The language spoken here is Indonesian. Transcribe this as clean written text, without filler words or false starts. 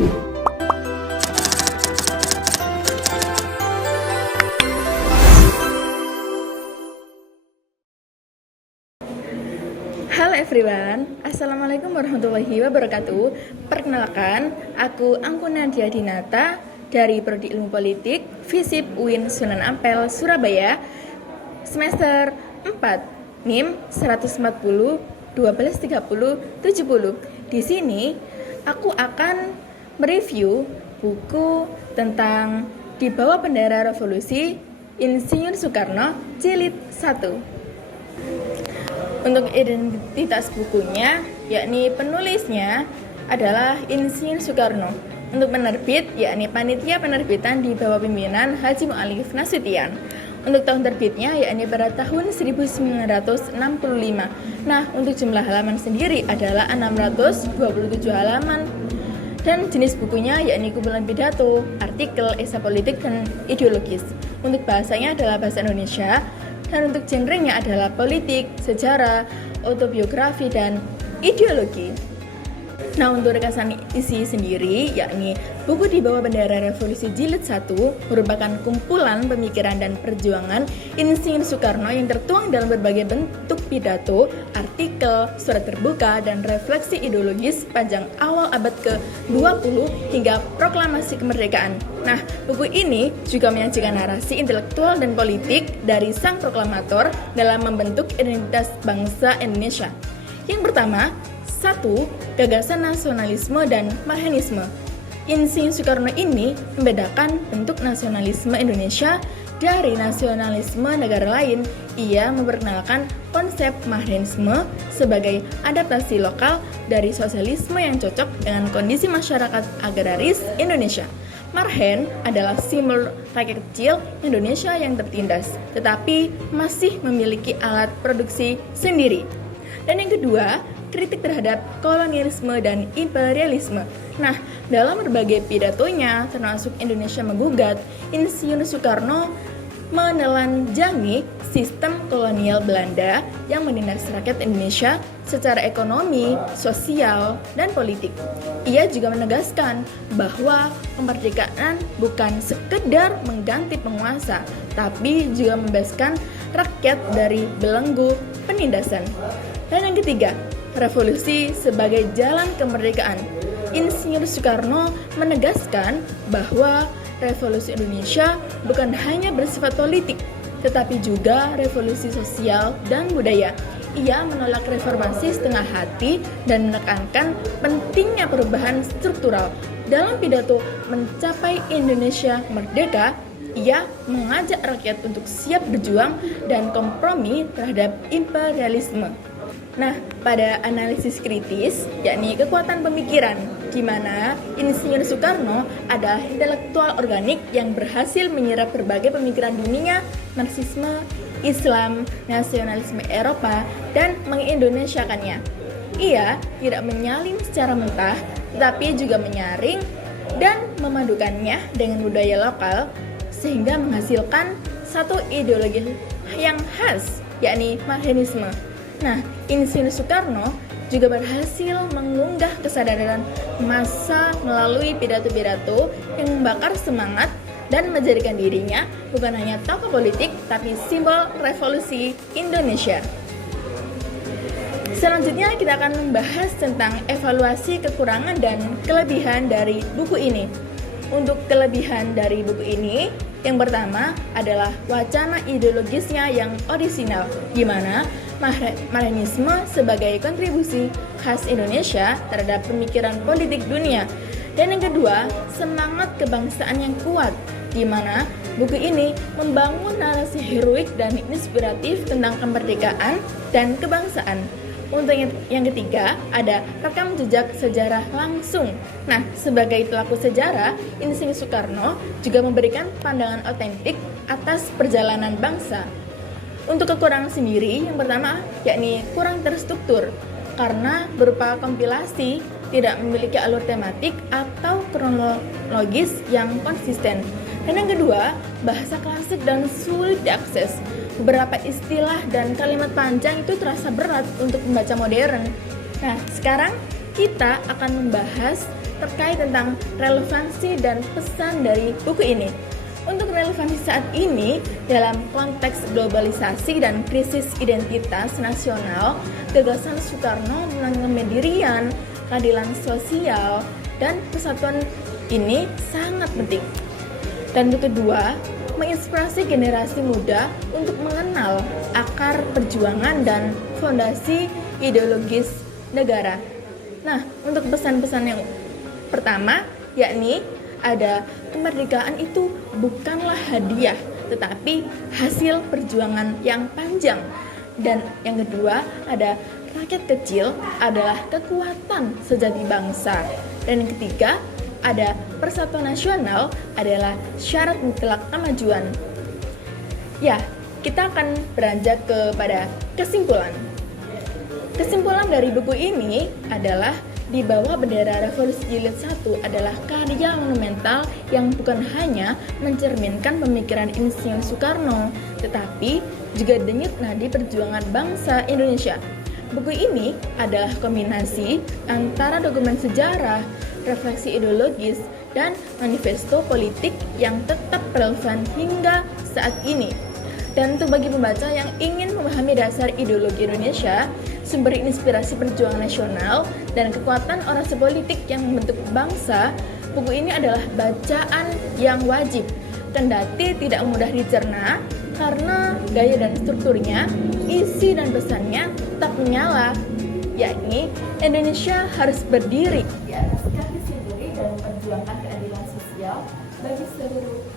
Halo everyone, Assalamualaikum warahmatullahi wabarakatuh. Perkenalkan, aku Angku Nadia Dinata dari Prodi Ilmu Politik, FISIP UIN Sunan Ampel, Surabaya, semester 4, NIM 140 1230 70. Di sini aku akan mereview buku tentang Di Bawah Bendera Revolusi Insinyur Soekarno Jilid 1. Untuk identitas bukunya, yakni penulisnya adalah Insinyur Soekarno. Untuk penerbit, yakni Panitia Penerbitan di bawah pimpinan Haji Mu'alif Nasution. Untuk tahun terbitnya, yakni pada tahun 1965. Nah, untuk jumlah halaman sendiri adalah 627 halaman. Dan jenis bukunya yakni kumpulan pidato, artikel, esai politik, dan ideologis. Untuk bahasanya adalah bahasa Indonesia. Dan untuk genrenya adalah politik, sejarah, autobiografi, dan ideologi. Nah, untuk ringkasan isi sendiri, yakni buku Di Bawah Bendera Revolusi Jilid 1 merupakan kumpulan pemikiran dan perjuangan Insinyur Soekarno yang tertuang dalam berbagai bentuk pidato, artikel, surat terbuka, dan refleksi ideologis panjang awal abad ke-20 hingga proklamasi kemerdekaan. Nah, buku ini juga menyajikan narasi intelektual dan politik dari sang proklamator dalam membentuk identitas bangsa Indonesia. Yang pertama, 1. Gagasan nasionalisme dan marhanisme. Insinyur Soekarno ini membedakan bentuk nasionalisme Indonesia dari nasionalisme negara lain. Ia memperkenalkan konsep marhanisme sebagai adaptasi lokal dari sosialisme yang cocok dengan kondisi masyarakat agraris Indonesia. Marhen adalah simbol rakyat kecil Indonesia yang tertindas, tetapi masih memiliki alat produksi sendiri. Dan yang kedua, kritik terhadap kolonialisme dan imperialisme. Nah, dalam berbagai pidatonya, termasuk Indonesia Menggugat, Insinyur Soekarno menelanjangi sistem kolonial Belanda yang menindas rakyat Indonesia secara ekonomi, sosial, dan politik. Ia juga menegaskan bahwa kemerdekaan bukan sekedar mengganti penguasa, tapi juga membebaskan rakyat dari belenggu penindasan. Dan yang ketiga, revolusi sebagai jalan kemerdekaan. Insinyur Soekarno menegaskan bahwa revolusi Indonesia bukan hanya bersifat politik, tetapi juga revolusi sosial dan budaya. Ia menolak reformasi setengah hati dan menekankan pentingnya perubahan struktural. Dalam pidato Mencapai Indonesia Merdeka, ia mengajak rakyat untuk siap berjuang dan kompromi terhadap imperialisme. Nah, pada analisis kritis, yakni kekuatan pemikiran, di mana Insinyur Soekarno adalah intelektual organik yang berhasil menyerap berbagai pemikiran dunia, Marxisme, Islam, nasionalisme Eropa, dan mengindonesiakannya. Ia tidak menyalin secara mentah, tetapi juga menyaring dan memadukannya dengan budaya lokal, sehingga menghasilkan satu ideologi yang khas, yakni marhanisme. Nah, Insinyur Soekarno juga berhasil mengunggah kesadaran massa melalui pidato-pidato yang membakar semangat dan menjadikan dirinya bukan hanya tokoh politik, tapi simbol revolusi Indonesia. Selanjutnya kita akan membahas tentang evaluasi kekurangan dan kelebihan dari buku ini. Untuk kelebihan dari buku ini, yang pertama adalah wacana ideologisnya yang orisinal, di mana marhanisme sebagai kontribusi khas Indonesia terhadap pemikiran politik dunia. Dan yang kedua, semangat kebangsaan yang kuat, di mana buku ini membangun narasi heroik dan inspiratif tentang kemerdekaan dan kebangsaan. Untuk yang ketiga, ada rekam jejak sejarah langsung. Nah, sebagai pelaku sejarah, Insinyur Soekarno juga memberikan pandangan otentik atas perjalanan bangsa. Untuk kekurangan sendiri, yang pertama, yakni kurang terstruktur, karena berupa kompilasi, tidak memiliki alur tematik atau kronologis yang konsisten. Dan yang kedua, bahasa klasik dan sulit diakses. Beberapa istilah dan kalimat panjang itu terasa berat untuk pembaca modern. Nah, sekarang kita akan membahas terkait tentang relevansi dan pesan dari buku ini. Untuk relevansi saat ini, dalam konteks globalisasi dan krisis identitas nasional, gagasan Soekarno tentang kemandirian, keadilan sosial, dan persatuan ini sangat penting. Dan untuk kedua, menginspirasi generasi muda untuk mengenal akar perjuangan dan fondasi ideologis negara. Nah, untuk pesan-pesan yang pertama, yakni ada kemerdekaan itu bukanlah hadiah, tetapi hasil perjuangan yang panjang. Dan yang kedua, ada rakyat kecil adalah kekuatan sejati bangsa. Dan yang ketiga, ada persatuan nasional adalah syarat mutlak kemajuan. Ya, kita akan beranjak kepada kesimpulan. Kesimpulan dari buku ini adalah di bawah bendera revolusi jilid 1 adalah karya monumental yang bukan hanya mencerminkan pemikiran Insinyur Soekarno, tetapi juga denyut nadi perjuangan bangsa Indonesia. Buku ini adalah kombinasi antara dokumen sejarah, refleksi ideologis, dan manifesto politik yang tetap relevan hingga saat ini. Dan untuk bagi pembaca yang ingin memahami dasar ideologi Indonesia, sumber inspirasi perjuangan nasional, dan kekuatan orasi politik yang membentuk bangsa, buku ini adalah bacaan yang wajib. Kendati tidak mudah dicerna, karena gaya dan strukturnya, isi dan pesannya tetap menyala, yakni Indonesia harus berdiri di atas kaki sendiri dan memperjuangkan keadilan sosial bagi seluruh